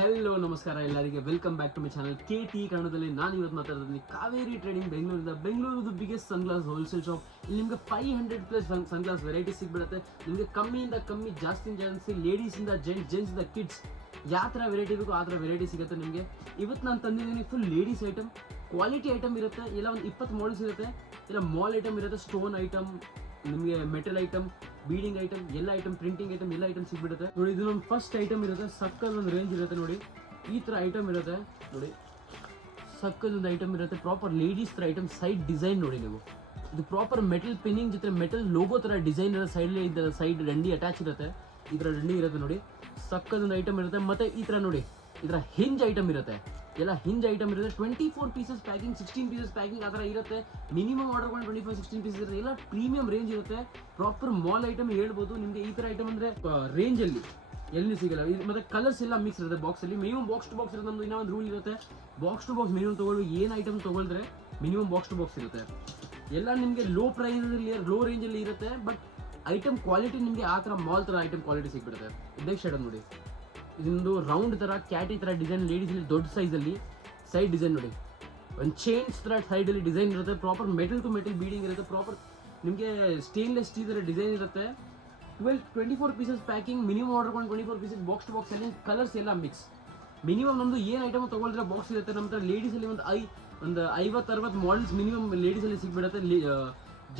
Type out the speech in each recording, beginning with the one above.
Hello ನಮಸ್ಕಾರ ಎಲ್ಲರಿಗೆ welcome back to my channel KT ಕನ್ನಡದಲ್ಲಿ. ನಾನು ಇವತ್ತು ಮಾತಾಡ್ತಿದ್ದೀನಿ ಕಾವೇರಿ ಟ್ರೇಡಿಂಗ್ ಬೆಂಗಳೂರಿಂದ. Bengaluru biggest sunglass wholesale shop. ಇಲ್ಲಿ ನಿಮಗೆ 500+ ಸನ್ಗ್ಲಾಸ್ ವೆರೈಟಿ ಸಿಗ್ಬಿಡುತ್ತೆ. ನಿಮಗೆ ಕಮ್ಮಿಯಿಂದ ಕಮ್ಮಿ, ಜಾಸ್ತಿಯಿಂದ ಜಾಸ್ತಿ, ಲೇಡೀಸಿಂದ ಜೆಂಟ್ಸಿಂದ ಕಿಡ್ಸ್ ಯಾವ ಥರ ವೆರೈಟಿ ಬೇಕೋ ಆ ಥರ ವೆರೈಟಿ ಸಿಗುತ್ತೆ ನಿಮಗೆ. ಇವತ್ತು ನಾನು ತಂದಿದ್ದೀನಿ full ladies item, quality item ಇರುತ್ತೆ. ಎಲ್ಲ ಒಂದು 20 ಮಾಡಲ್ಸ್ ಇರುತ್ತೆ. ಇಲ್ಲ ಮಾಲ್ ಐಟಮ್ ಇರುತ್ತೆ, ಸ್ಟೋನ್ ಐಟಮ್, ನಿಮಗೆ ಮೆಟಲ್ ಐಟಮ್, ಬೀಡಿಂಗ್ ಐಟಮ್, ಎಲ್ಲ ಐಟಮ್, ಪ್ರಿಂಟಿಂಗ್ ಐಟಮ್, ಎಲ್ಲ ಐಟಮ್ ಸಿಗ್ಬಿಡುತ್ತೆ ನೋಡಿ. ಇದು ನಮ್ಮ ಫಸ್ಟ್ ಐಟಮ್ ಇರುತ್ತೆ. ಸಕ್ಕದ ಒಂದು ರೇಂಜ್ ಇರುತ್ತೆ ನೋಡಿ. ಈ ಥರ ಐಟಮ್ ಇರುತ್ತೆ ನೋಡಿ. ಸಕ್ಕದ ಒಂದು ಐಟಮ್ ಇರುತ್ತೆ. ಪ್ರಾಪರ್ ಲೇಡೀಸ್ ಥರ ಐಟಮ್. ಸೈಡ್ ಡಿಸೈನ್ ನೋಡಿ ನೀವು. ಇದು ಪ್ರಾಪರ್ ಮೆಟಲ್ ಪಿನ್ನಿಂಗ್ ಜೊತೆ ಮೆಟಲ್ ಲೋಗೋ ಥರ ಡಿಸೈನ್ ಇರುತ್ತೆ. ಸೈಡಲ್ಲಿ ಇದ್ದ ಸೈಡ್ ದಂಡಿ ಅಟ್ಯಾಚ್ ಇರುತ್ತೆ. ಈ ಥರ ದಂಡಿ ಇರುತ್ತೆ ನೋಡಿ. ಸಕ್ಕದ ಒಂದು ಐಟಮ್ ಇರುತ್ತೆ. ಮತ್ತು ಈ ಥರ ನೋಡಿ, ಇದರ ಹಿಂಜ್ ಐಟಮ್ ಇರುತ್ತೆ. ಎಲ್ಲ ಹಿಂಜ್ ಐಟಮ್ ಇರುತ್ತೆ. 24 ಪೀಸಸ್ ಪ್ಯಾಕಿಂಗ್, 16 ಪೀಸಸ್ ಪ್ಯಾಕಿಂಗ್ ಆ ಥರ ಇರುತ್ತೆ. ಮಿನಿಮಮ್ ಆರ್ಡರ್ ಮಾಡಿ 25-16 ಪೀಸಸ್ ಇರುತ್ತೆ. ಎಲ್ಲ ಪ್ರೀಮಿಯಂ ರೇಂಜ್ ಇರುತ್ತೆ. ಪ್ರಾಪರ್ ಮಾಲ್ ಐಟಮ್ ಹೇಳ್ಬೋದು ನಿಮಗೆ. ಈ ಥರ ಐಟಮ್ ಅಂದರೆ ರೇಂಜಲ್ಲಿ ಎಲ್ಲಿ ಸಿಗಲ್ಲ. ಮತ್ತೆ ಕಲರ್ಸ್ ಎಲ್ಲ ಮಿಕ್ಸ್ ಇರುತ್ತೆ ಬಾಕ್ಸಲ್ಲಿ. ಮಿನಿಮಮ್ ಬಾಕ್ಸ್ ಟು ಬಾಕ್ಸ್ ಇರುತ್ತೆ. ನಮ್ಮದು ಇನ್ನೂ ಒಂದು ರೂಲ್ ಇರುತ್ತೆ, ಬಾಕ್ಸ್ ಟು ಬಾಕ್ಸ್ ಮಿನಿಮಮ್ ತೊಗೊಳ್ಳಿ. ಏನು ಐಟಮ್ ತೊಗೊಳಿದ್ರೆ ಮಿನಿಮಮ್ ಬಾಕ್ಸ್ ಟು ಬಾಕ್ಸ್ ಇರುತ್ತೆ. ಎಲ್ಲ ನಿಮಗೆ ಲೋ ಪ್ರೈಸಲ್ಲಿ, ಲೋ ರೇಂಜಲ್ಲಿ ಇರುತ್ತೆ. ಬಟ್ ಐಟಮ್ ಕ್ವಾಲಿಟಿ ನಿಮಗೆ ಆ ಥರ ಮಾಲ್ ಥರ ಐಟಮ್ ಕ್ವಾಲಿಟಿ ಸಿಗ್ಬಿಡುತ್ತೆ. ನೆಕ್ಸ್ಟ್ ಐಟಮ್ ನೋಡಿ. ಇದೊಂದು ರೌಂಡ್ ಥರ ಕ್ಯಾಟಿ ಥರ ಡಿಸೈನ್, ಲೇಡೀಸಲ್ಲಿ ದೊಡ್ಡ ಸೈಜಲ್ಲಿ ಸೈಡ್ ಡಿಸೈನ್ ನೋಡಿ. ಒಂದು ಚೈನ್ಸ್ ಥರ ಸೈಡಲ್ಲಿ ಡಿಸೈನ್ ಇರುತ್ತೆ. Proper metal to metal beading ಇರುತ್ತೆ. ಪ್ರಾಪರ್ ನಿಮಗೆ ಸ್ಟೇನ್ಲೆಸ್ ಸ್ಟೀಲ್ ಥರ ಡಿಸೈನ್ ಇರುತ್ತೆ. 24 ಪೀಸಸ್ ಪ್ಯಾಕಿಂಗ್. ಮಿನಿಮಮ್ ಆರ್ಡರ್ ಕೊಂಡು 24 ಪೀಸಸ್ ಬಾಕ್ಸ್ ಟು ಬಾಕ್ಸ್. ಅಲ್ಲಿ ಕಲರ್ಸ್ ಎಲ್ಲ ಮಿಕ್ಸ್. ಮಿನಿಮಮ್ ನಮ್ಮದು ಏನು ಐಟಮ್ ತೊಗೊಳಿದ್ರೆ ಬಾಕ್ಸ್ ಇರುತ್ತೆ. ನಮ್ಮ ಹತ್ರ ಲೇಡೀಸಲ್ಲಿ ಒಂದು 50-60 ಮಾಡಲ್ಸ್ ಮಿನಿಮಮ್ ಲೇಡೀಸಲ್ಲಿ ಸಿಗ್ಬಿಡುತ್ತೆ.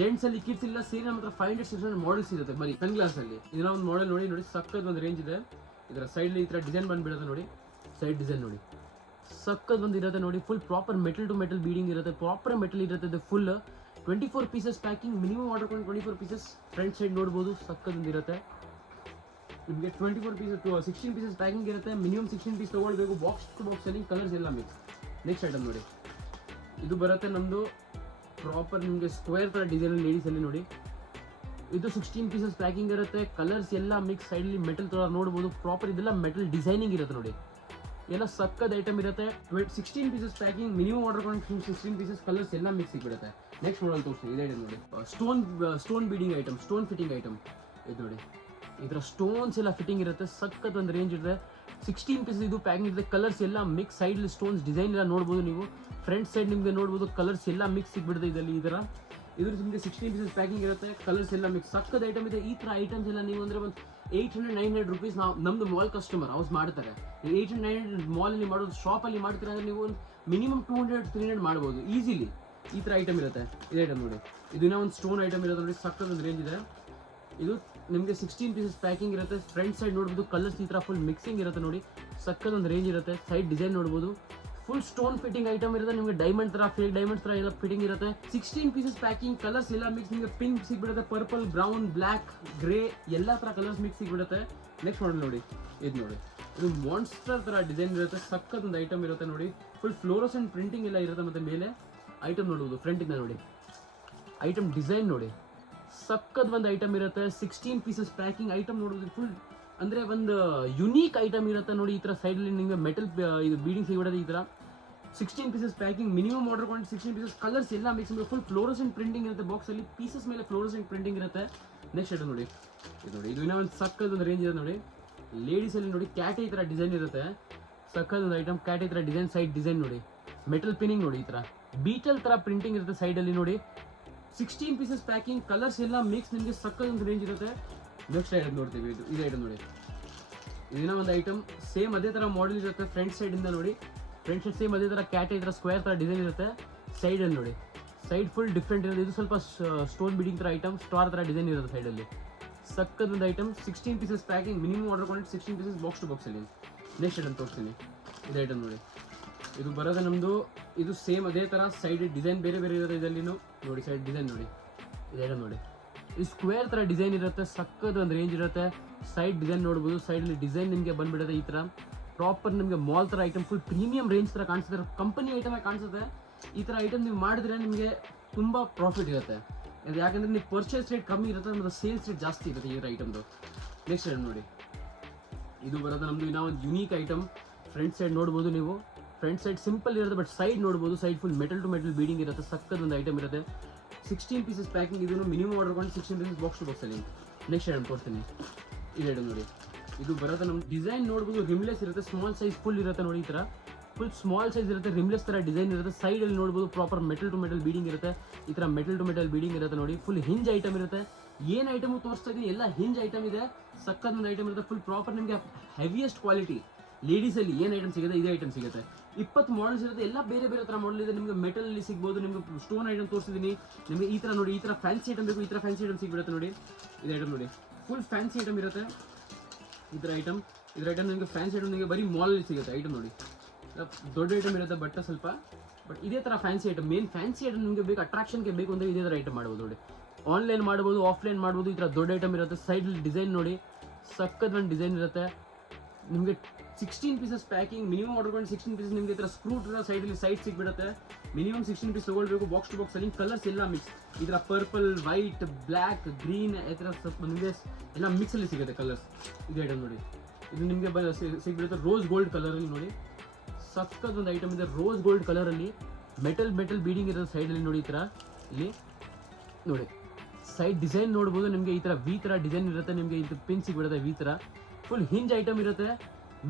ಜೆಂಟ್ಸಲ್ಲಿ ಕಿಡ್ಸ್ ಎಲ್ಲ ಸೇರಿ ನಮ್ಮ ಹತ್ರ 500-600 ಮಾಡಲ್ಸ್ ಇರುತ್ತೆ ಬರೀ ಸನ್ ಗ್ಲಾಸಲ್ಲಿ. ಇದನ್ನ ಒಂದು ಮಾಡೆಲ್ ನೋಡಿ ಸಕ್ಕದ ಒಂದು ರೇಂಜ್ ಇದೆ. ಇದರ ಸೈಡ್ಲಿ ಈ ಥರ ಡಿಸೈನ್ ಬಂದುಬಿಡುತ್ತೆ ನೋಡಿ. ಸೈಡ್ ಡಿಸೈನ್ ನೋಡಿ, ಸಕ್ಕದ್ ಒಂದು ಇರುತ್ತೆ ನೋಡಿ. Full proper metal to metal beading ಇರುತ್ತೆ. ಪ್ರಾಪರ್ ಮೆಟಲ್ ಇರುತ್ತೆ. ಇದು full 24 pieces packing. Minimum order ಕೊಂಡು 24 ಪೀಸಸ್. ಫ್ರಂಟ್ ಸೈಡ್ ನೋಡ್ಬೋದು, ಸಕ್ಕದ್ ಒಂದು ಇರುತ್ತೆ. ನಿಮಗೆ 24 ಪೀಸಸ್ 16 ಪೀಸಸ್ ಪ್ಯಾಕಿಂಗ್ ಇರುತ್ತೆ. ಮಿನಿಮಮ್ 16 ಪೀಸ್ ತೊಗೊಳ್ಬೇಕು. ಬಾಕ್ಸ್ ಟು ಬಾಕ್ಸಲ್ಲಿ ಕಲರ್ಸ್ ಎಲ್ಲ ಮಿಕ್ಸ್. ನೆಕ್ಸ್ಟ್ ಐಟಮ್ ನೋಡಿ. ಇದು ಬರುತ್ತೆ ನಮ್ಮದು ಪ್ರಾಪರ್ ನಿಮಗೆ ಸ್ಕ್ವೇರ್ ಥರ ಡಿಸೈನ್ ಲೇಡೀಸಲ್ಲಿ ನೋಡಿ. ಇದು 16 ಪೀಸಸ್ ಪ್ಯಾಕಿಂಗ್ ಇರುತ್ತೆ. ಕಲರ್ಸ್ ಎಲ್ಲ ಮಿಕ್ಸ್. ಸೈಡ್ಲಿ ಮೆಟಲ್ ಥರ ನೋಡ್ಬೋದು. ಪ್ರಾಪರ್ ಇದೆಲ್ಲ ಮೆಟಲ್ ಡಿಸೈನಿಂಗ್ ಇರುತ್ತೆ ನೋಡಿ. ಎಲ್ಲ ಸಕ್ಕದ ಐಟಮ್ ಇರುತ್ತೆ. 16 ಪೀಸಸ್ ಪ್ಯಾಕಿಂಗ್. ಮಿನಿಮಮ್ ಆರ್ಡರ್ ಕೊಂಡು 16 ಪೀಸಸ್. ಕಲರ್ಸ್ ಎಲ್ಲ ಮಿಕ್ಸ್ ಸಿಗ್ಬಿಡುತ್ತೆ. ನೆಕ್ಸ್ಟ್ ಮಾಡಲ್ ತೋರಿಸ್ತೀನಿ. ಇದೇ ನೋಡಿ, stone breeding item, stone fitting item. ಇದು ನೋಡಿ, ಈ ಥರ ಸ್ಟೋನ್ಸ್ ಎಲ್ಲ ಫಿಟ್ಟಿಂಗ್ ಇರುತ್ತೆ. ಸಕ್ಕತ್ ಒಂದು ರೇಂಜ್ ಇರುತ್ತೆ. 16 ಪೀಸಸ್ ಇದು ಪ್ಯಾಕಿಂಗ್ ಇರುತ್ತೆ. ಕಲರ್ಸ್ ಎಲ್ಲ ಮಿಕ್ಸ್. ಸೈಡ್ಲಿ ಸ್ಟೋನ್ಸ್ ಡಿಸೈನ್ ಎಲ್ಲ ನೋಡ್ಬೋದು ನೀವು. ಫ್ರಂಟ್ ಸೈಡ್ ನಿಮಗೆ ನೋಡ್ಬೋದು. ಕಲರ್ಸ್ ಎಲ್ಲ ಮಿಕ್ಸ್ ಸಿಗ್ಬಿಡುತ್ತೆ ಇದರಲ್ಲಿ. ಈ ಥರ ಇದ್ರ ನಿಮಗೆ 16 ಪೀಸಸ್ ಪ್ಯಾಕಿಂಗ್ ಇರುತ್ತೆ. ಕಲರ್ಸ್ ಎಲ್ಲ ಮಿಕ್ಸ್. ಸಕ್ಕದ ಐಟಮ್ ಇದೆ. ಈ ಥರ ಐಟಮ್ಸ್ ಎಲ್ಲ ನೀವು ಅಂದರೆ ಒಂದು 800-900 ರುಪೀಸ್ ನಾವು ನಮ್ಮದು ಮಾಲ್ ಕಸ್ಟಮರ್ ಅವ್ರು ಮಾಡ್ತಾರೆ. 800-900 ಮಾಲಲ್ಲಿ ಮಾಡೋದು, ಶಾಪಲ್ಲಿ ಮಾಡ್ತೀರಾ ಅಂದರೆ ನೀವು ಒಂದು ಮಿನಿಮಮ್ 200-300 ಮಾಡ್ಬೋದು ಈಸಿಲಿ. ಈ ಥರ ಐಟಮ್ ಇರುತ್ತೆ. ಇದು ಐಟಮ್ ನೋಡಿ. ಇದನ್ನ ಒಂದು ಸ್ಟೋನ್ ಐಟಮ್ ಇರುತ್ತೆ ನೋಡಿ. ಸಕ್ಕದ ಒಂದು ರೇಂಜ್ ಇದೆ. ಇದು ನಿಮಗೆ 16 ಪೀಸಸ್ ಪ್ಯಾಕಿಂಗ್ ಇರುತ್ತೆ. ಫ್ರಂಟ್ ಸೈಡ್ ನೋಡ್ಬೋದು. ಕಲರ್ಸ್ ಈ ಥರ ಫುಲ್ ಮಿಕ್ಸಿಂಗ್ ಇರುತ್ತೆ ನೋಡಿ. ಸಕ್ಕದ ಒಂದು ರೇಂಜ್ ಇರುತ್ತೆ. ಸೈಡ್ ಡಿಸೈನ್ ನೋಡ್ಬೋದು. ಫುಲ್ ಸ್ಟೋನ್ ಫಿಟ್ಟಿಂಗ್ ಐಟಮ್ ಇರುತ್ತೆ. ನಿಮಗೆ ಡೈಮಂಡ್ ಥರ, ಫೇಕ್ ಡೈಮಂಡ್ಸ್ ಥರ ಎಲ್ಲ ಫಿಟ್ಟಿಂಗ್ ಇರುತ್ತೆ. 16 ಪೀಸಸ್ ಪ್ಯಾಕಿಂಗ್. ಕಲರ್ಸ್ ಎಲ್ಲ ಮಿಕ್ಸ್. ನಿಮಗೆ ಪಿಂಕ್ ಸಿಗ್ಬಿಡುತ್ತೆ, ಪರ್ಪಲ್, ಬ್ರೌನ್, ಬ್ಲ್ಯಾಕ್, ಗ್ರೇ ಎಲ್ಲ ಥರ ಕಲರ್ಸ್ ಮಿಕ್ಸ್ ಸಿಗ್ಬಿಡುತ್ತೆ. ನೆಕ್ಸ್ಟ್ ಮಾಡಲ್ ನೋಡಿ. ಇದು ನೋಡಿ, ಇದು ಮಾನ್ಸ್ಟರ್ ಥರ ಡಿಸೈನ್ ಇರುತ್ತೆ. ಸಕ್ಕದ ಒಂದು ಐಟಮ್ ಇರುತ್ತೆ ನೋಡಿ. ಫುಲ್ ಫ್ಲೋರೋಸೆಂಟ್ ಪ್ರಿಂಟಿಂಗ್ ಎಲ್ಲ ಇರುತ್ತೆ. ಮತ್ತು ಮೇಲೆ ಐಟಮ್ ನೋಡ್ಬೋದು. ಫ್ರಂಟಿಂದ ನೋಡಿ, ಐಟಮ್ ಡಿಸೈನ್ ನೋಡಿ. ಸಕ್ಕದ ಒಂದು ಐಟಮ್ ಇರುತ್ತೆ. 16 ಪೀಸಸ್ ಪ್ಯಾಕಿಂಗ್ ಐಟಮ್ ನೋಡ್ಬೋದು. ಫುಲ್ ಅಂದರೆ ಒಂದು ಯುನೀಕ್ ಐಟಮ್ ಇರುತ್ತೆ ನೋಡಿ. ಈ ಥರ ಸೈಡಲ್ಲಿ ನಿಮಗೆ ಮೆಟಲ್ ಇದು ಬೀಡಿಂಗ್ ಸಿಗ್ಬಿಡೋದು. ಈ ಥರ 16 ಪೀಸಸ್ ಪ್ಯಾಕಿಂಗ್. ಮಿನಿಮಮ್ ಆರ್ಡರ್ ಕೊಂಡು 16 ಪೀಸಸ್. ಕಲರ್ಸ್ ಎಲ್ಲ ಮಿಕ್ಸ್. ಫುಲ್ ಫ್ಲೋರೋಸೆಂಟ್ ಪ್ರಿಂಟಿಂಗ್ ಇರುತ್ತೆ ಬಾಕ್ಸಲ್ಲಿ. ಪೀಸಸ್ ಮೇಲೆ ಫ್ಲೋರೋಸೆಂಟ್ ಪ್ರಿಂಟಿಂಗ್ ಇರುತ್ತೆ. ನೆಕ್ಸ್ಟ್ ಐಟಮ್ ನೋಡಿ. ಇದು ನೋಡಿ, ಇದು ಇನ್ನೂ ಒಂದು ಸಕ್ಕದ ಒಂದು ರೇಂಜ್ ಇದೆ ನೋಡಿ. ಲೇಡೀಸಲ್ಲಿ ನೋಡಿ ಕ್ಯಾಟಿ ಈ ಥರ ಡಿಸೈನ್ ಇರುತ್ತೆ. ಸಕ್ಕದ ಒಂದು ಐಟಮ್. ಕ್ಯಾಟಿ ಥರ ಡಿಸೈನ್, ಸೈಡ್ ಡಿಸೈನ್ ನೋಡಿ. ಮೆಟಲ್ ಪಿನ್ನಿಂಗ್ ನೋಡಿ. ಈ ಥರ ಬೀಟಲ್ ಥರ ಪ್ರಿಂಟಿಂಗ್ ಇರುತ್ತೆ ಸೈಡಲ್ಲಿ ನೋಡಿ. 16 ಪೀಸಸ್ ಪ್ಯಾಕಿಂಗ್. ಕಲರ್ಸ್ ಎಲ್ಲ ಮಿಕ್ಸ್. ನಿಮಗೆ ಸಕ್ಕದ ಒಂದು ರೇಂಜ್ ಇರುತ್ತೆ. ನೆಕ್ಸ್ಟ್ ಐಟಮ್ ನೋಡ್ತೀವಿ. ಇದು ಐಟಮ್ ನೋಡಿ. ಇದನ್ನ ಒಂದು ಐಟಮ್ ಸೇಮ್ ಅದೇ ಥರ ಮಾಡೆಲ್ ಇರುತ್ತೆ. ಫ್ರಂಟ್ ಸೈಡಿಂದ ನೋಡಿ. ಫ್ರಂಟ್ ಸೈಡ್ ಸೇಮ್ ಅದೇ ಥರ ಕ್ಯಾಟ್ ಈ ಥರ ಸ್ಕ್ವೇರ್ ಥರ ಡಿಸೈನ್ ಇರುತ್ತೆ. ಸೈಡಲ್ಲಿ ನೋಡಿ, ಸೈಡ್ ಫುಲ್ ಡಿಫ್ರೆಂಟ್ ಇರುತ್ತೆ. ಇದು ಸ್ವಲ್ಪ ಸ್ಟೋನ್ ಬೀಡಿಂಗ್ ಥರ ಐಟಮ್, ಸ್ಟಾರ್ ಥರ ಡಿಸೈನ್ ಇರುತ್ತೆ ಸೈಡಲ್ಲಿ. ಸಕ್ಕದ ಒಂದು item. 16 pieces packing. Minimum order ಕೊಂಡು 16 ಪೀಸಸ್ ಬಾಕ್ಸ್ ಟು ಬಾಕ್ಸಲ್ಲಿ. ನೆಕ್ಸ್ಟ್ ಐಟಮ್ ತೋರಿಸ್ತೀನಿ. ಇದು ಐಟಮ್ ನೋಡಿ. ಇದು ಬರೋದು ನಮ್ಮದು. ಇದು ಸೇಮ್ ಅದೇ ಥರ ಸೈಡ್ ಡಿಸೈನ್ ಬೇರೆ ಬೇರೆ ಇರುತ್ತೆ ಇದರಲ್ಲಿನೂ ನೋಡಿ. ಸೈಡ್ ಡಿಸೈನ್ ನೋಡಿ. ಇದು ಐಟಮ್ ನೋಡಿ. ಈ ಸ್ಕ್ವೇರ್ ಥರ ಡಿಸೈನ್ ಇರುತ್ತೆ. ಸಕ್ಕದ ಒಂದು ರೇಂಜ್ ಇರುತ್ತೆ. ಸೈಡ್ ಡಿಸೈನ್ ನೋಡ್ಬೋದು. ಸೈಡಲ್ಲಿ ಡಿಸೈನ್ ನಿಮಗೆ ಬಂದುಬಿಡುತ್ತೆ. ಈ ಥರ ಪ್ರಾಪರ್ ನಿಮಗೆ ಮಾಲ್ ಥರ ಐಟಮ್. ಫುಲ್ ಪ್ರೀಮಿಯಂ ರೇಂಜ್ ಥರ ಕಾಣಿಸುತ್ತೆ. ಕಂಪನಿ ಐಟಮ್ ಕಾಣಿಸುತ್ತೆ. ಈ ಥರ ಐಟಮ್ ನೀವು ಮಾಡಿದ್ರೆ ನಿಮಗೆ ತುಂಬ ಪ್ರಾಫಿಟ್ ಇರುತ್ತೆ. ಯಾಕಂದರೆ ನೀವು ಪರ್ಚೇಸ್ ರೇಟ್ ಕಮ್ಮಿ ಇರುತ್ತೆ ಮತ್ತು ಸೇಲ್ಸ್ ರೇಟ್ ಜಾಸ್ತಿ ಇರುತ್ತೆ ಈ ಐಟಮ್ದು. ನೆಕ್ಸ್ಟ್ ಐಟಮ್ ನೋಡಿ. ಇದು ಬರೋದು ನಮ್ಮದು ಇನ್ನೂ ಒಂದು ಯುನೀಕ್ ಐಟಮ್. ಫ್ರಂಟ್ ಸೈಡ್ ನೋಡ್ಬೋದು ನೀವು. ಫ್ರಂಟ್ ಸೈಡ್ ಸಿಂಪಲ್ ಇರುತ್ತೆ. ಬಟ್ ಸೈಡ್ ನೋಡ್ಬೋದು. Side full metal to metal beading ಇರುತ್ತೆ. ಸಕ್ಕದ ಒಂದು ಐಟಮ್ ಇರುತ್ತೆ. 16 ಪೀಸಸ್ ಪ್ಯಾಕಿಂಗ್. ಇದನ್ನು ಮಿನಿಮಮ್ ಆರ್ಡರ್ ಕೊಂಡು 16 ಪೀಸಸ್ ಬಾಕ್ಸ್ ಟು ಬಾಕ್ಸಲ್ಲಿ. ನೆಕ್ಸ್ಟ್ ಐಟಮ್ ತೋರಿಸ್ತೀನಿ. ಇದು ಐಟಮ್ ನೋಡಿ. ಇದು ಬರುತ್ತೆ ನಮ್ಮ ಡಿಸೈನ್ ನೋಡ್ಬೋದು, ರಿಮ್ಲೆಸ್ ಇರುತ್ತೆ, ಸ್ಮಾಲ್ ಸೈಜ್ ಫುಲ್ ಇರುತ್ತೆ ನೋಡಿ. ಈ ಥರ ಫುಲ್ ಸ್ಮಾಲ್ ಸೈಜ್ ಇರುತ್ತೆ, ರಿಮ್ಲೆಸ್ ಥರ ಡಿಸೈನ್ ಇರುತ್ತೆ. ಸೈಡಲ್ಲಿ ನೋಡ್ಬೋದು proper metal to metal beading ಇರುತ್ತೆ. ಈ ಥರ ಮೆಟಲ್ ಟು ಮೆಟಲ್ ಬೀಡಿಂಗ್ ಇರುತ್ತೆ ನೋಡಿ. ಫುಲ್ ಹಿಂಜ್ ಐಟಮ್ ಇರುತ್ತೆ. ಏನು ಐಟಮು ತೋರಿಸ್ತಾ ಇದ್ದೀನಿ ಎಲ್ಲ ಹಿಂಜ್ ಐಟಮ್ ಇದೆ. ಸಕ್ಕತ್ ಒಂದು ಐಟಮ್ ಇರುತ್ತೆ. ಫುಲ್ ಪ್ರಾಪರ್ ನಿಮಗೆ ಹೆವಿಯೆಸ್ಟ್ ಕ್ವಾಲಿಟಿ ಲೇಡೀಸಲ್ಲಿ ಏನು ಐಟಮ್ ಸಿಗುತ್ತೆ ಇದೇ ಐಟಮ್ ಸಿಗುತ್ತೆ. 20 ಮಾಡಲ್ಸ್ ಇರುತ್ತೆ, ಎಲ್ಲ ಬೇರೆ ಬೇರೆ ಥರ ಮಾಡಲ್ ಇದೆ. ನಿಮಗೆ ಮೆಟಲಲ್ಲಿ ಸಿಗ್ಬೋದು, ನಿಮಗೆ ಸ್ಟೋನ್ ಐಟಮ್ ತೋರಿಸಿದ್ದೀನಿ. ನಿಮಗೆ ಈ ಥರ ನೋಡಿ, ಈ ಥರ ಫ್ಯಾನ್ಸಿ ಐಟಮ್ ಬೇಕು, ಈ ಥರ ಫ್ಯಾನ್ಸಿ ಐಟಮ್ ಸಿಗ್ಬಿಡುತ್ತೆ ನೋಡಿ. ಇದು ಐಟಮ್ ನೋಡಿ, ಫುಲ್ ಫ್ಯಾನ್ಸಿ ಐಟಮ್ ಇರುತ್ತೆ. ಈ ಥರ ಐಟಮ್ ನಿಮಗೆ ಫ್ಯಾನ್ಸಿ ಐಟಮ್ ನಿಮಗೆ ಬರೀ ಮಾಲಲ್ಲಿ ಸಿಗುತ್ತೆ. ಐಟಮ್ ನೋಡಿ, ದೊಡ್ಡ ಐಟಮ್ ಇರುತ್ತೆ ಬಟ್ ಸ್ವಲ್ಪ, ಬಟ್ ಇದೇ ಥರ fancy item. Main fancy item ನಿಮಗೆ ಬೇಕು, ಅಟ್ರಾಕ್ಷನ್ಗೆ ಬೇಕು ಅಂದರೆ ಇದೇ ಥರ ಐಟಮ್ ಮಾಡ್ಬೋದು ನೋಡಿ. ಆನ್ಲೈನ್ ಮಾಡ್ಬೋದು, ಆಫ್ಲೈನ್ ಮಾಡ್ಬೋದು. ಈ ಥರ ದೊಡ್ಡ ಐಟಮ್ ಇರುತ್ತೆ. ಸೈಡಲ್ಲಿ ಡಿಸೈನ್ ನೋಡಿ, ಸಕ್ಕತ್ ಒಂದು ಡಿಸೈನ್ ಇರುತ್ತೆ. ನಿಮಗೆ 16 pieces packing, minimum order 16 pieces ನಿಮಗೆ ಈ ಥರ ಸ್ಕ್ರೂ ಸೈಡಲ್ಲಿ ಸೈಡ್ ಸಿಗ್ಬಿಡುತ್ತೆ. ಮಿನಿಮಮ್ 16 ಪೀಸ್ ತೊಗೊಳ್ಬೇಕು. ಬಾಕ್ಸ್ ಟು ಬಾಕ್ಸ್ ಅಲ್ಲಿ ಕಲರ್ಸ್ ಎಲ್ಲ ಮಿಕ್ಸ್. ಈ ಥರ ಪರ್ಪಲ್, ವೈಟ್, ಬ್ಲ್ಯಾಕ್, ಗ್ರೀನ್ ಈ ಥರ ಸ್ವಲ್ಪ ನಿಮಗೆ ಎಲ್ಲ ಮಿಕ್ಸಲ್ಲಿ ಸಿಗುತ್ತೆ ಕಲರ್ಸ್. ಇದು ಐಟಮ್ ನೋಡಿ, ಇದು ನಿಮಗೆ ಸಿಗ್ಬಿಡುತ್ತೆ ರೋಸ್ ಗೋಲ್ಡ್ ಕಲರಲ್ಲಿ ನೋಡಿ. ಸಕ್ಕತ್ ಒಂದು ಐಟಮ್ ಇದೆ ರೋಸ್ ಗೋಲ್ಡ್ ಕಲರಲ್ಲಿ. ಮೆಟಲ್ ಬೀಡಿಂಗ್ ಇರುತ್ತೆ ಸೈಡಲ್ಲಿ ನೋಡಿ. ಈ ಥರ ಇಲ್ಲಿ ನೋಡಿ ಸೈಡ್ ಡಿಸೈನ್ ನೋಡ್ಬೋದು. ನಿಮಗೆ ಈ ಥರ ವಿ ಥರ ಡಿಸೈನ್ ಇರುತ್ತೆ. ನಿಮಗೆ ಇದು ಪಿನ್ ಸಿಗ್ಬಿಡುತ್ತೆ ವಿ ಥರ. ಫುಲ್ ಹಿಂಜ್ ಐಟಮ್ ಇರುತ್ತೆ.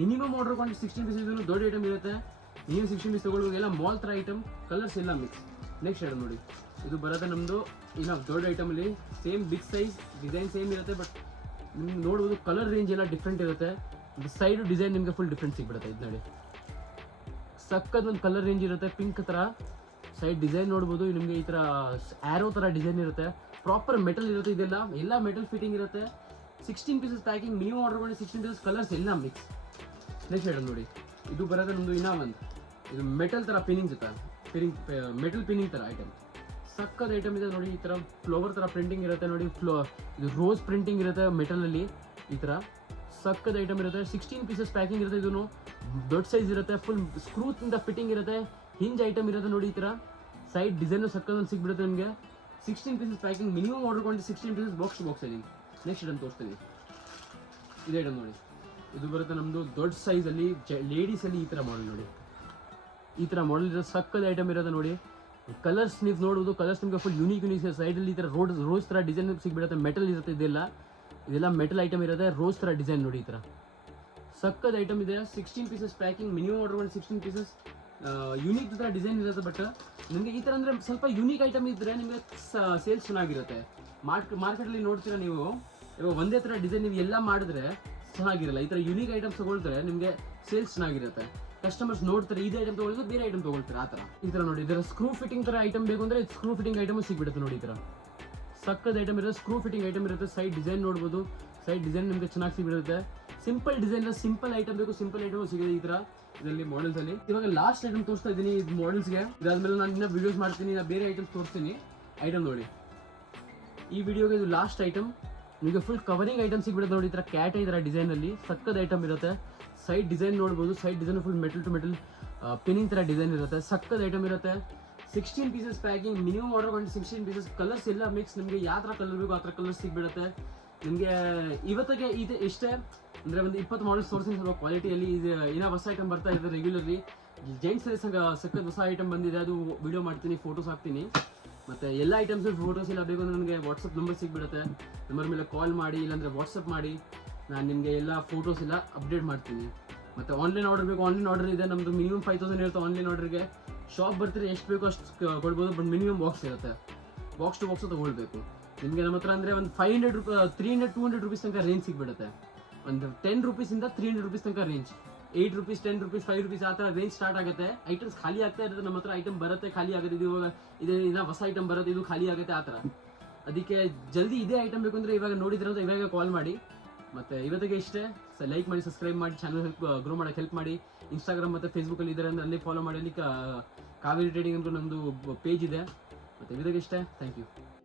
ಮಿನಿಮಮ್ ಆರ್ಡರ್ 16 ಪೀಸ್ ಇದನ್ನು ದೊಡ್ಡ ಐಟಮ್ ಇರುತ್ತೆ. ನೀವು 16 ಪೀಸ್ ತೊಗೊಳ್ಬೇಕು. ಎಲ್ಲ ಮಾಲ್ ಥರ ಐಟಮ್, ಕಲರ್ಸ್ ಎಲ್ಲ ಮಿಕ್ಸ್. ನೆಕ್ಸ್ಟ್ ಐಟಮ್ ನೋಡಿ, ಇದು ಬರುತ್ತೆ ನಮ್ಮದು ಇನ್ನು ದೊಡ್ಡ ಐಟಮಲ್ಲಿ. Same big size, design same ಇರುತ್ತೆ, ಬಟ್ ನಿಮ್ಗೆ ನೋಡ್ಬೋದು ಕಲರ್ ರೇಂಜ್ ಎಲ್ಲ ಡಿಫ್ರೆಂಟ್ ಇರುತ್ತೆ. ಸೈಡು ಡಿಸೈನ್ ನಿಮಗೆ ಫುಲ್ ಡಿಫ್ರೆಂಟ್ ಸಿಗ್ಬಿಡುತ್ತೆ. ಇದು ನೋಡಿ, ಸಕ್ಕತ್ ಒಂದು ಕಲರ್ ರೇಂಜ್ ಇರುತ್ತೆ. ಪಿಂಕ್ ಥರ ಸೈಡ್ ಡಿಸೈನ್ ನೋಡ್ಬೋದು. ನಿಮಗೆ ಈ ಥರ ಆ್ಯರೋ ಥರ ಡಿಸೈನ್ ಇರುತ್ತೆ. ಪ್ರಾಪರ್ ಮೆಟಲ್ ಇರುತ್ತೆ. ಇದೆಲ್ಲ ಎಲ್ಲ ಮೆಟಲ್ ಫಿಟ್ಟಿಂಗ್ ಇರುತ್ತೆ. 16 pieces packing, minimum order 16 pieces, colours ಎಲ್ಲ ಮಿಕ್ಸ್. ನೆಕ್ಸ್ಟ್ ಐಟಮ್ ನೋಡಿ, ಇದು ಬರೋದು ನಮ್ಮದು ಇನ್ನೂ ಒಂದು, ಇದು ಮೆಟಲ್ ಥರ ಪಿನ್ನಿಂಗ್ ಜೊತೆ ಮೆಟಲ್ ಪಿನ್ನಿಂಗ್ ಥರ ಐಟಮ್. ಸಕ್ಕತ್ ಐಟಮ್ ಇದೆ ನೋಡಿ. ಈ ಥರ ಫ್ಲವರ್ ಥರ ಪ್ರಿಂಟಿಂಗ್ ಇರುತ್ತೆ ನೋಡಿ. ಇದು ರೋಸ್ ಪ್ರಿಂಟಿಂಗ್ ಇರುತ್ತೆ ಮೆಟಲಲ್ಲಿ. ಈ ಥರ ಸಕ್ಕತ್ ಐಟಮ್ ಇರುತ್ತೆ. 16 ಪೀಸಸ್ ಪ್ಯಾಕಿಂಗ್ ಇರುತ್ತೆ. ಇದನ್ನು ದೊಡ್ಡ ಸೈಜ್ ಇರುತ್ತೆ. ಫುಲ್ ಸ್ಕ್ರೂತಿಂದ ಫಿಟ್ಟಿಂಗ್ ಇರುತ್ತೆ. ಹಿಂಜ್ ಐಟಮ್ ಇರುತ್ತೆ ನೋಡಿ. ಈ ಥರ ಸೈಡ್ ಡಿಸೈನು ಸಕ್ಕತ್ ಒಂದು ಸಿಗ್ಬಿಡುತ್ತೆ ನಿಮಗೆ. 16 pieces packing, minimum order 16 pieces box to box ಅಲ್ಲಿ. ನೆಕ್ಸ್ಟ್ ಐಟಮ್ ತೋರಿಸ್ತೀನಿ. ಇದು ಐಟಮ್ ನೋಡಿ, ಇದು ಬರುತ್ತೆ ನಮ್ಮದು ದೊಡ್ಡ ಸೈಜಲ್ಲಿ ಲೇಡೀಸಲ್ಲಿ. ಈ ಥರ ಮಾಡಲ್ ನೋಡಿ, ಈ ಥರ ಮಾಡಲ್ ಇರೋ ಸಕ್ಕದ ಐಟಮ್ ಇರೋದು ನೋಡಿ. ಕಲರ್ಸ್ ನೀವು ನೋಡ್ಬೋದು, ಕಲರ್ಸ್ ನಿಮಗೆ ಫುಲ್ ಯೂನಿಕ್ ಸೈಡಲ್ಲಿ ಈ ಥರ ರೋಸ್ ಥರ ಡಿಸೈನ್ ಸಿಗ್ಬಿಡುತ್ತೆ. ಮೆಟಲ್ ಇರುತ್ತೆ. ಇದೆಲ್ಲ ಮೆಟಲ್ ಐಟಮ್ ಇರುತ್ತೆ. ರೋಸ್ ಥರ ಡಿಸೈನ್ ನೋಡಿ. ಈ ಥರ ಸಕ್ಕದ ಐಟಮ್ ಇದೆ. 16 pieces packing, minimum order 16 pieces. Unique ಥರ ಡಿಸೈನ್ ಇರುತ್ತೆ. ಬಟ್ ನಿಮಗೆ ಈ ಥರ ಅಂದರೆ ಸ್ವಲ್ಪ ಯೂನಿಕ್ ಐಟಮ್ ಇದ್ದರೆ ನಿಮಗೆ ಸೇಲ್ಸ್ ಚೆನ್ನಾಗಿರುತ್ತೆ. ಮಾರ್ಕೆಟಲ್ಲಿ ನೋಡ್ತೀರಾ ನೀವು, ಇವಾಗ ಒಂದೇ ಥರ ಡಿಸೈನ್ ನೀವು ಎಲ್ಲ ಮಾಡಿದ್ರೆ ಚೆನ್ನಾಗಿರಲ್ಲ. ಈ ಥರ ಯೂನಿಕ್ ಐಟಮ್ಸ್ ತೊಗೊಳ್ತಾರೆ ನಿಮಗೆ ಸೇಲ್ಸ್ ಚೆನ್ನಾಗಿರುತ್ತೆ. ಕಸ್ಟಮರ್ಸ್ ನೋಡ್ತಾರೆ ಇದೇ ಐಟಮ್ ತೊಗೊಳ್ತಾರೆ, ಬೇರೆ ಐಟಮ್ ತೊಗೊಳ್ತಾರೆ. ಆ ಥರ ಈ ಥರ ನೋಡಿ, ಇದರ ಸ್ಕ್ರೂ ಫಿಟ್ಟಿಂಗ್ ಥರ ಐಟಮ್ ಬೇಕು ಅಂದರೆ ಸ್ಕ್ರೂ ಫಿಟ್ಟಿಂಗ್ ಐಟಮು ಸಿಗ್ಬಿಡುತ್ತೆ ನೋಡಿ. ಈ ಥರ ಸಕ್ಕದ ಐಟಮ್ ಇರುತ್ತೆ. ಸ್ಕ್ರೂ ಫಿಟ್ಟಿಂಗ್ ಐಟಮ್ ಇರುತ್ತೆ. ಸೈಡ್ ಡಿಸೈನ್ ನೋಡ್ಬೋದು. ಸೈಡ್ ಡಿಸೈನ್ ನಿಮಗೆ ಚೆನ್ನಾಗಿ ಸಿಗ್ಬಿಡುತ್ತೆ. ಸಿಂಪಲ್ ಡಿಸೈನ್, ಸಿಂಪಲ್ ಐಟಮ್ ಬೇಕು, ಸಿಂಪಲ್ ಐಟಮ್ ಸಿಗುತ್ತೆ ಈ ಥರ ಇದರಲ್ಲಿ ಮಾಡೆಲ್ಸ್ ಅಲ್ಲಿ. ಇವಾಗ ಲಾಸ್ಟ್ ಐಟಮ್ ತೋರಿಸ್ತಾ ಇದ್ದೀನಿ ಇದು ಮಾಡೆಲ್ಸ್ಗೆ. ಇದಾದ್ಮೇಲೆ ನಾನು ಇನ್ನೂ ವಿಡಿಯೋಸ್ ಮಾಡ್ತೀನಿ, ಬೇರೆ ಐಟಮ್ಸ್ ತೋರಿಸ್ತೀನಿ. ಐಟಮ್ ನೋಡಿ, ಈ ವಿಡಿಯೋಗೆ ಇದು ಲಾಸ್ಟ್ ಐಟಮ್. ನಿಮಗೆ ಫುಲ್ ಕವರಿಂಗ್ ಐಟಮ್ ಸಿಗ್ಬಿಡುತ್ತೆ ನೋಡಿ. ಈ ಥರ ಕ್ಯಾಟ್ ಈ ಥರ ಡಿಸೈನಲ್ಲಿ ಸಕ್ಕದ ಐಟಮ್ ಇರುತ್ತೆ. ಸೈಡ್ ಡಿಸೈನ್ ನೋಡ್ಬೋದು. Side design full metal to metal pinning ಥರ ಡಿಸೈನ್ ಇರುತ್ತೆ. ಸಕ್ಕದ ಐಟಮ್ ಇರುತ್ತೆ. 16 pieces packing, minimum order 16 pieces. Colours ಎಲ್ಲ ಮಿಕ್ಸ್. ನಿಮಗೆ ಯಾವ ಥರ ಕಲರ್ ಬೇಕು ಆ ಥರ ಕಲರ್ಸ್ ಸಿಗ್ಬಿಡುತ್ತೆ ನಿಮಗೆ. ಇವತ್ತಿಗೆ ಇದು ಇಷ್ಟೇ ಅಂದರೆ ಒಂದು 20 ಮಾಡಲ್ಸ್ ತೋರಿಸಿ ಸ್ವಲ್ಪ ಕ್ವಾಲಿಟಿಯಲ್ಲಿ. ಇದು ಇನ್ನೂ ಹೊಸ ಐಟಮ್ ಬರ್ತಾ ಇದೆ ರೆಗ್ಯುಲರ್ಲಿ. ಜೆಂಟ್ಸಲ್ಲಿ ಸಕ್ಕದ ಹೊಸ ಐಟಮ್ ಬಂದಿದೆ, ಅದು ವಿಡಿಯೋ ಮಾಡ್ತೀನಿ, ಫೋಟೋಸ್ ಹಾಕ್ತೀನಿ. ಮತ್ತು ಎಲ್ಲ ಐಟಮ್ಸ್ ಫೋಟೋಸ್ ಎಲ್ಲ ಬೇಕು ಅಂದರೆ ನನಗೆ ವಾಟ್ಸಪ್ ನಂಬರ್ ಸಿಗ್ಬಿಡುತ್ತೆ. ನಂಬರ್ ಮೇಲೆ ಕಾಲ್ ಮಾಡಿ, ಇಲ್ಲಾಂದರೆ ವಾಟ್ಸಪ್ ಮಾಡಿ, ನಾನು ನಿಮಗೆ ಎಲ್ಲ ಫೋಟೋಸ್ ಎಲ್ಲ ಅಪ್ಡೇಟ್ ಮಾಡ್ತೀನಿ. ಮತ್ತು ಆನ್ಲೈನ್ ಆರ್ಡರ್ ಬೇಕು, ಆನ್ಲೈನ್ ಆರ್ಡರ್ ಇದೆ ನಮ್ಮದು. ಮಿನಿಮಮ್ 5000 ಇರುತ್ತೆ ಆನ್ಲೈನ್ ಆರ್ಡರ್ಗೆ. ಶಾಪ್ ಬರ್ತೀರಿ ಎಷ್ಟು ಬೇಕೋ ಅಷ್ಟು ಕೊಡ್ಬೋದು, ಬಟ್ ಮಿನಿಮಮ್ ಬಾಕ್ಸ್ ಇರುತ್ತೆ. ಬಾಕ್ಸ್ ಟು ಬಾಕ್ಸು ತೊಗೊಳ್ಬೇಕು. ನಿಮಗೆ ನಮ್ಮ ಹತ್ರ ಅಂದರೆ ಒಂದು 500 300-200 ರುಪೀಸ್ ತನಕ ರೇಂಜ್ ಸಿಗ್ಬಿಡುತ್ತೆ. ಒಂದು 10 ರುಪೀಸಿಂದ 300 ರುಪೀಸ್ ತನಕ ರೇಂಜ್. 8 ರುಪೀಸ್, 10 ರುಪೀಸ್, 5 ರುಪೀಸ್ ಆ ಥರ ರೇಂಜ್ ಸ್ಟಾರ್ಟ್ ಆಗುತ್ತೆ. ಐಟಮ್ಸ್ ಖಾಲಿ ಆಗ್ತಾ ಇರುತ್ತೆ ನಮ್ಮ ಹತ್ರ. ಐಟಮ್ ಬರುತ್ತೆ, ಖಾಲಿ ಆಗುತ್ತೆ. ಇದು ಇವಾಗ ಇನ್ನೂ ಹೊಸ ಐಟಮ್ ಬರುತ್ತೆ, ಇದು ಖಾಲಿ ಆಗುತ್ತೆ ಆ ಥರ. ಅದಕ್ಕೆ ಜಲ್ದಿ ಇದೇ ಐಟಮ್ ಬೇಕು ಅಂದರೆ ಇವಾಗ ನೋಡಿದ್ರೆ ಅಂತ ಇವಾಗ ಕಾಲ್ ಮಾಡಿ. ಮತ್ತು ಇವತ್ತಿಗೆ ಇಷ್ಟೇ. ಲೈಕ್ ಮಾಡಿ, ಸಬ್ಸ್ಕ್ರೈಬ್ ಮಾಡಿ, ಚಾನಲ್ ಗ್ರೋ ಮಾಡೋಕ್ಕೆ ಹೆಲ್ಪ್ ಮಾಡಿ. ಇನ್ಸ್ಟಾಗ್ರಾಮ್ ಮತ್ತು ಫೇಸ್ಬುಕ್ಕಲ್ಲಿ ಇದ್ದಾರೆ ಅಂದರೆ ಅಲ್ಲಿ ಫಾಲೋ ಮಾಡಿ. ಅಲ್ಲಿ ಕಾವೇರಿ ಟ್ರೇಡಿಂಗ್ ಅಂತ ನಮ್ಮದು ಪೇಜ್ ಇದೆ. ಮತ್ತು ಇವತ್ತಿಗೆ ಇಷ್ಟೇ. Thank you.